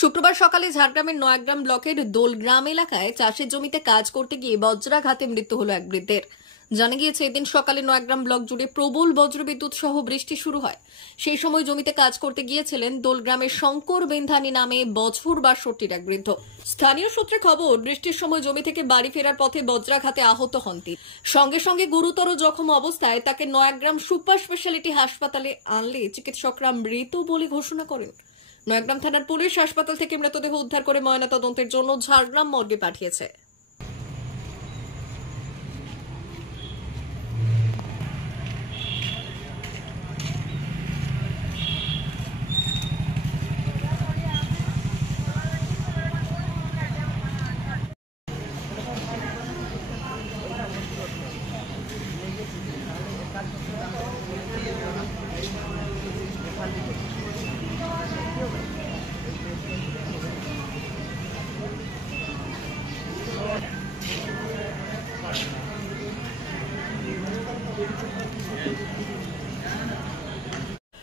শুক্রবার সকালে ঝাড়গ্রামের নয়াগ্রাম ব্লকের দোলগ্রাম এলাকায় চাষের জমিতে কাজ করতে গিয়ে বজ্রাঘাতে মৃত্যু হল এক বৃদ্ধের। জানা গিয়েছে, এদিন সকালে নয়াগ্রাম ব্লক জুড়ে প্রবল বজ্রবিদ্যুৎ সহ বৃষ্টি শুরু হয়। সেই সময় জমিতে কাজ করতে গিয়েছিলেন দোলগ্রামের শঙ্কর বেন্ধানি নামে বছর ৬২ এক বৃদ্ধ। স্থানীয় সূত্রে খবর, বৃষ্টির সময় জমি থেকে বাড়ি ফেরার পথে বজ্রাঘাতে আহত হন তিনি। সঙ্গে সঙ্গে গুরুতর জখম অবস্থায় তাকে নয়াগ্রাম সুপার স্পেশালিটি হাসপাতালে আনলে চিকিৎসকরা মৃত বলে ঘোষণা করেন। নয়াগ্রাম থানার পুলিশ হাসপাতাল থেকে মৃতদেহ উদ্ধার করে ময়নাতদন্তের জন্য ঝাড়গ্রাম মর্গে পাঠিয়েছে।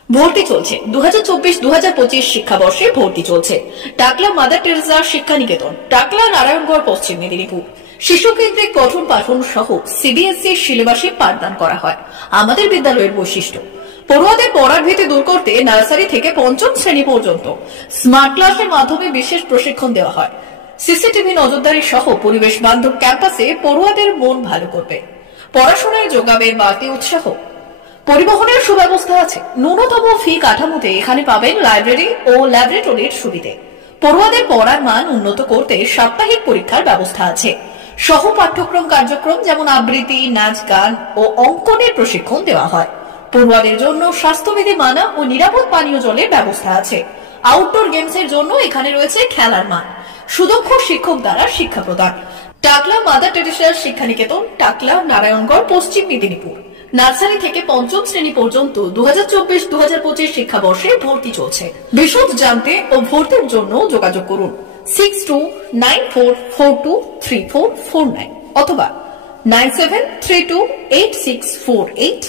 ভর্তি চলছে 2024-2025 শিক্ষাবর্ষে ভর্তি চলছে টাকলা মাদার টেরেসা শিক্ষা নিকেতন, টাকলা, নারায়ণগড়, পশ্চিম মেদিনীপুর। শিশু কেন্দ্রিক পঠন পাঠন সহ সিবিএসই সিলেবাসে পাঠদান করা হয়। আমাদের বিদ্যালয়ের বৈশিষ্ট্য, পড়ুয়াদের পড়ার ভীতি দূর করতে নার্সারি থেকে পঞ্চম শ্রেণী পর্যন্ত স্মার্ট ক্লাসের মাধ্যমে বিশেষ প্রশিক্ষণ দেওয়া হয়। সিসিটিভি নজরদারি সহ পরিবেশ বান্ধব ক্যাম্পাসে পড়ুয়াদের মন ভালো করবে, পড়াশোনায় যোগাবে বাড়তি উৎসাহ। পরিবহনের সুব্যবস্থা আছে। ন্যূনতম ফি কাঠামোতে এখানে পাবেন লাইব্রেরি ও ল্যাবরেটরির সুবিধে। পড়ুয়াদের পড়ার মান উন্নত করতে সাপ্তাহিক পরীক্ষার ব্যবস্থা আছে। সহ পাঠ্যক্রম কার্যক্রম যেমন আবৃত্তি, নাচ, গান ও অঙ্কনের প্রশিক্ষণ দেওয়া হয়। পড়ুয়াদের জন্য স্বাস্থ্যবিধি মানা ও নিরাপদ পানীয় জলের ব্যবস্থা আছে। আউটডোর গেমসের জন্য এখানে রয়েছে খেলার মাঠ। সুদক্ষ শিক্ষক দ্বারা শিক্ষা প্রদান। টাকলা মাদার টেরেসা শিক্ষা নিকেতন, টাকলা, নারায়ণগড়, পশ্চিম মেদিনীপুর। নার্সারি থেকে পঞ্চম শ্রেণী পর্যন্ত 2024-2025 শিক্ষাবর্ষে ভর্তি চলছে। বিশদ জানতে ও ভর্তির জন্য যোগাযোগ করুন 6294423449 অথবা 97328648